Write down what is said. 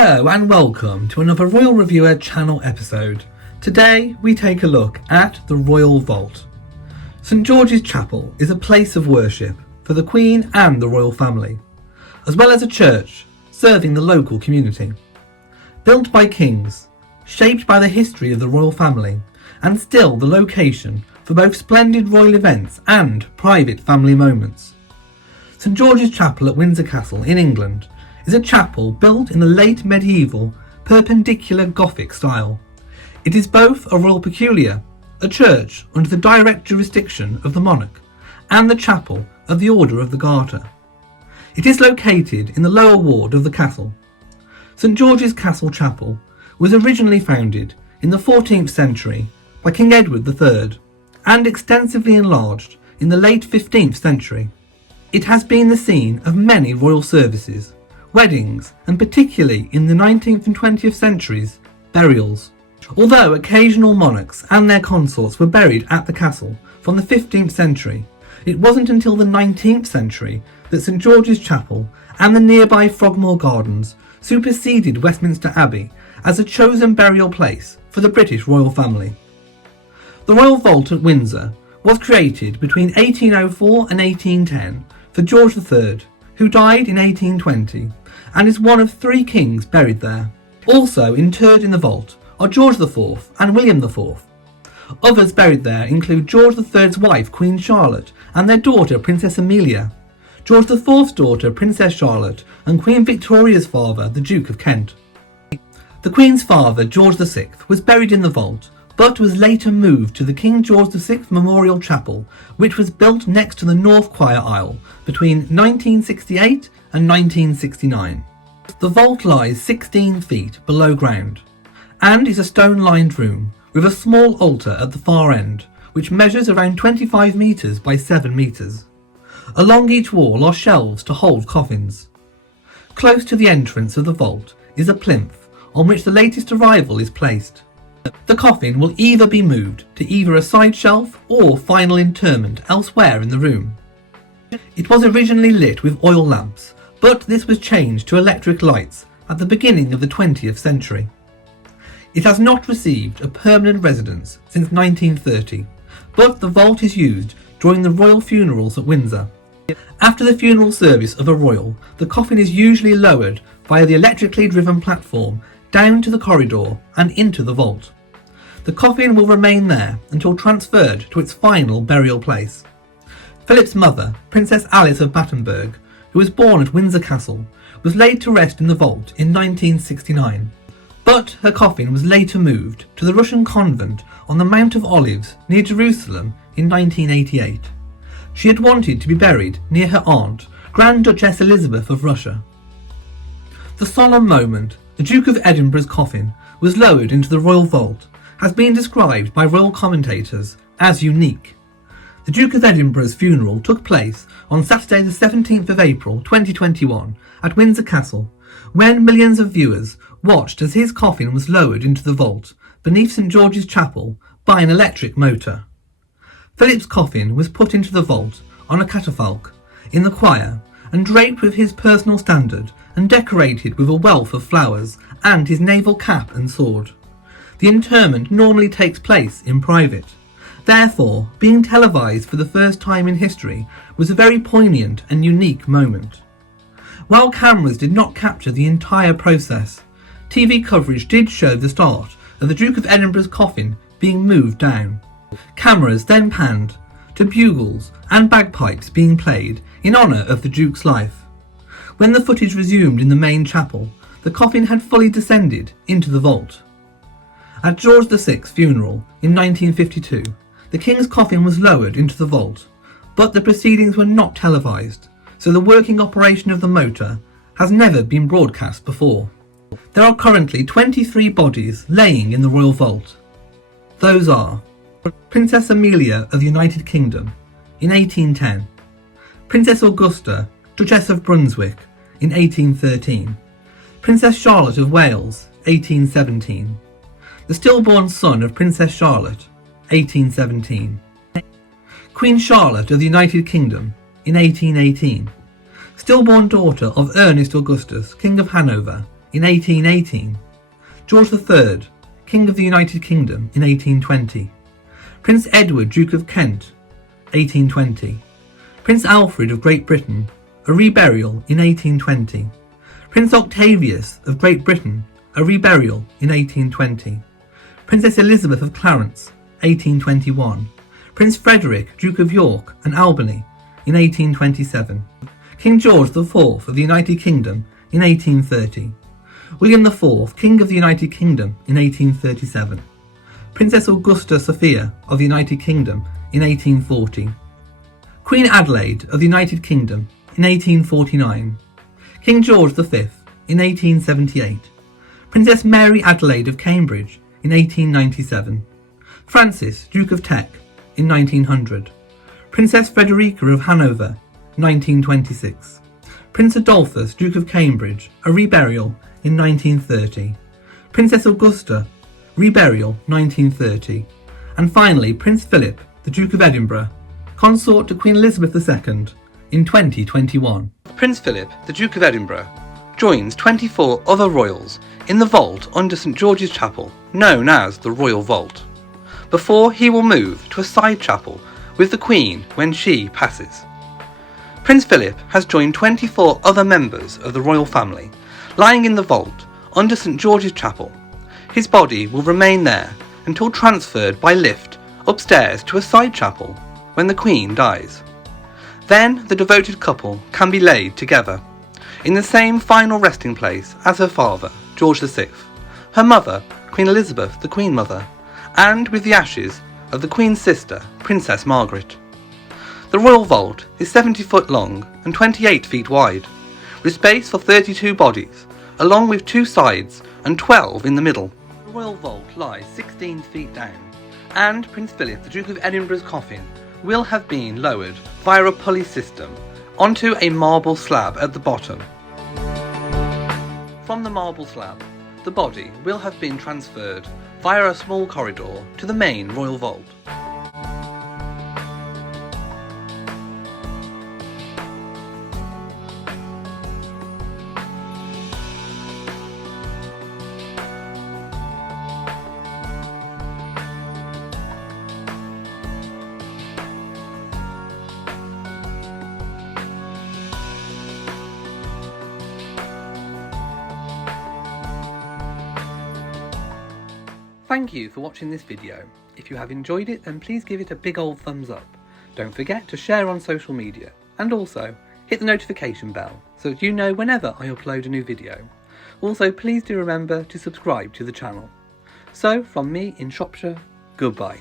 Hello and welcome to another Royal Reviewer channel episode. Today we take a look at the Royal Vault. St George's Chapel is a place of worship for the Queen and the royal family, as well as a church serving the local community. Built by kings, shaped by the history of the royal family, and still the location for both splendid royal events and private family moments. St George's Chapel at Windsor Castle in England is a chapel built in the late medieval perpendicular Gothic style. It is both a royal peculiar, a church under the direct jurisdiction of the monarch, and the chapel of the Order of the Garter. It is located in the lower ward of the castle. St George's Castle Chapel was originally founded in the 14th century by King Edward III and extensively enlarged in the late 15th century. It has been the scene of many royal services, weddings, and particularly in the 19th and 20th centuries, burials. Although occasional monarchs and their consorts were buried at the castle from the 15th century, it wasn't until the 19th century that St George's Chapel and the nearby Frogmore Gardens superseded Westminster Abbey as a chosen burial place for the British royal family. The Royal Vault at Windsor was created between 1804 and 1810 for George III, who died in 1820, and is one of 3 kings buried there. Also interred in the vault are George IV and William IV. Others buried there include George III's wife Queen Charlotte and their daughter Princess Amelia, George IV's daughter Princess Charlotte, and Queen Victoria's father the Duke of Kent. The Queen's father George VI was buried in the vault, but was later moved to the King George VI Memorial Chapel, which was built next to the North Choir Aisle between 1968 and 1969. The vault lies 16 feet below ground and is a stone-lined room with a small altar at the far end, which measures around 25 metres by 7 metres. Along each wall are shelves to hold coffins. Close to the entrance of the vault is a plinth on which the latest arrival is placed. The coffin will either be moved to either a side shelf or final interment elsewhere in the room. It was originally lit with oil lamps, but this was changed to electric lights at the beginning of the 20th century. It has not received a permanent residence since 1930, but the vault is used during the royal funerals at Windsor. After the funeral service of a royal, the coffin is usually lowered via the electrically driven platform down to the corridor and into the vault. The coffin will remain there until transferred to its final burial place. Philip's mother, Princess Alice of Battenberg, who was born at Windsor Castle, was laid to rest in the vault in 1969, but her coffin was later moved to the Russian convent on the Mount of Olives near Jerusalem in 1988. She had wanted to be buried near her aunt, Grand Duchess Elizabeth of Russia. The solemn moment the Duke of Edinburgh's coffin was lowered into the royal vault has been described by royal commentators as unique. The Duke of Edinburgh's funeral took place on Saturday the 17th of April 2021 at Windsor Castle, when millions of viewers watched as his coffin was lowered into the vault beneath St George's Chapel by an electric motor. Philip's coffin was put into the vault on a catafalque in the choir and draped with his personal standard and decorated with a wealth of flowers and his naval cap and sword. The interment normally takes place in private. Therefore, being televised for the first time in history was a very poignant and unique moment. While cameras did not capture the entire process, TV coverage did show the start of the Duke of Edinburgh's coffin being moved down. Cameras then panned to bugles and bagpipes being played in honour of the Duke's life. When the footage resumed in the main chapel, the coffin had fully descended into the vault. At George VI's funeral in 1952, the King's coffin was lowered into the vault, but the proceedings were not televised, so the working operation of the motor has never been broadcast before. There are currently 23 bodies laying in the Royal Vault. Those are Princess Amelia of the United Kingdom in 1810, Princess Augusta, Duchess of Brunswick in 1813, Princess Charlotte of Wales, 1817, the stillborn son of Princess Charlotte, 1817, Queen Charlotte of the United Kingdom in 1818, stillborn daughter of Ernest Augustus, King of Hanover, in 1818. George III, King of the United Kingdom in 1820. Prince Edward, Duke of Kent, 1820. Prince Alfred of Great Britain, a reburial in 1820. Prince Octavius of Great Britain, a reburial in 1820. Princess Elizabeth of Clarence, 1821. Prince Frederick, Duke of York and Albany, in 1827. King George IV of the United Kingdom in 1830. William IV, King of the United Kingdom in 1837. Princess Augusta Sophia of the United Kingdom in 1840. Queen Adelaide of the United Kingdom in 1849. King George V in 1878. Princess Mary Adelaide of Cambridge in 1897. Francis, Duke of Teck, in 1900. Princess Frederica of Hanover, 1926. Prince Adolphus, Duke of Cambridge, a reburial in 1930. Princess Augusta, reburial 1930. And finally, Prince Philip, the Duke of Edinburgh, consort to Queen Elizabeth II, in 2021. Prince Philip, the Duke of Edinburgh, joins 24 other royals in the vault under St George's Chapel, known as the Royal Vault, before he will move to a side chapel with the Queen when she passes. Prince Philip has joined 24 other members of the royal family, lying in the vault under St George's Chapel. His body will remain there until transferred by lift upstairs to a side chapel when the Queen dies. Then the devoted couple can be laid together, in the same final resting place as her father, George VI, her mother, Queen Elizabeth, the Queen Mother, and with the ashes of the Queen's sister, Princess Margaret. The Royal Vault is 70 foot long and 28 feet wide, with space for 32 bodies, along with 2 sides and 12 in the middle. The Royal Vault lies 16 feet down, and Prince Philip, the Duke of Edinburgh's coffin will have been lowered via a pulley system onto a marble slab at the bottom. From the marble slab, the body will have been transferred via a small corridor to the main royal vault. Thank you for watching this video. If you have enjoyed it, then please give it a big old thumbs up. Don't forget to share on social media, and also hit the notification bell so that you know whenever I upload a new video. Also, please do remember to subscribe to the channel. So, from me in Shropshire, goodbye.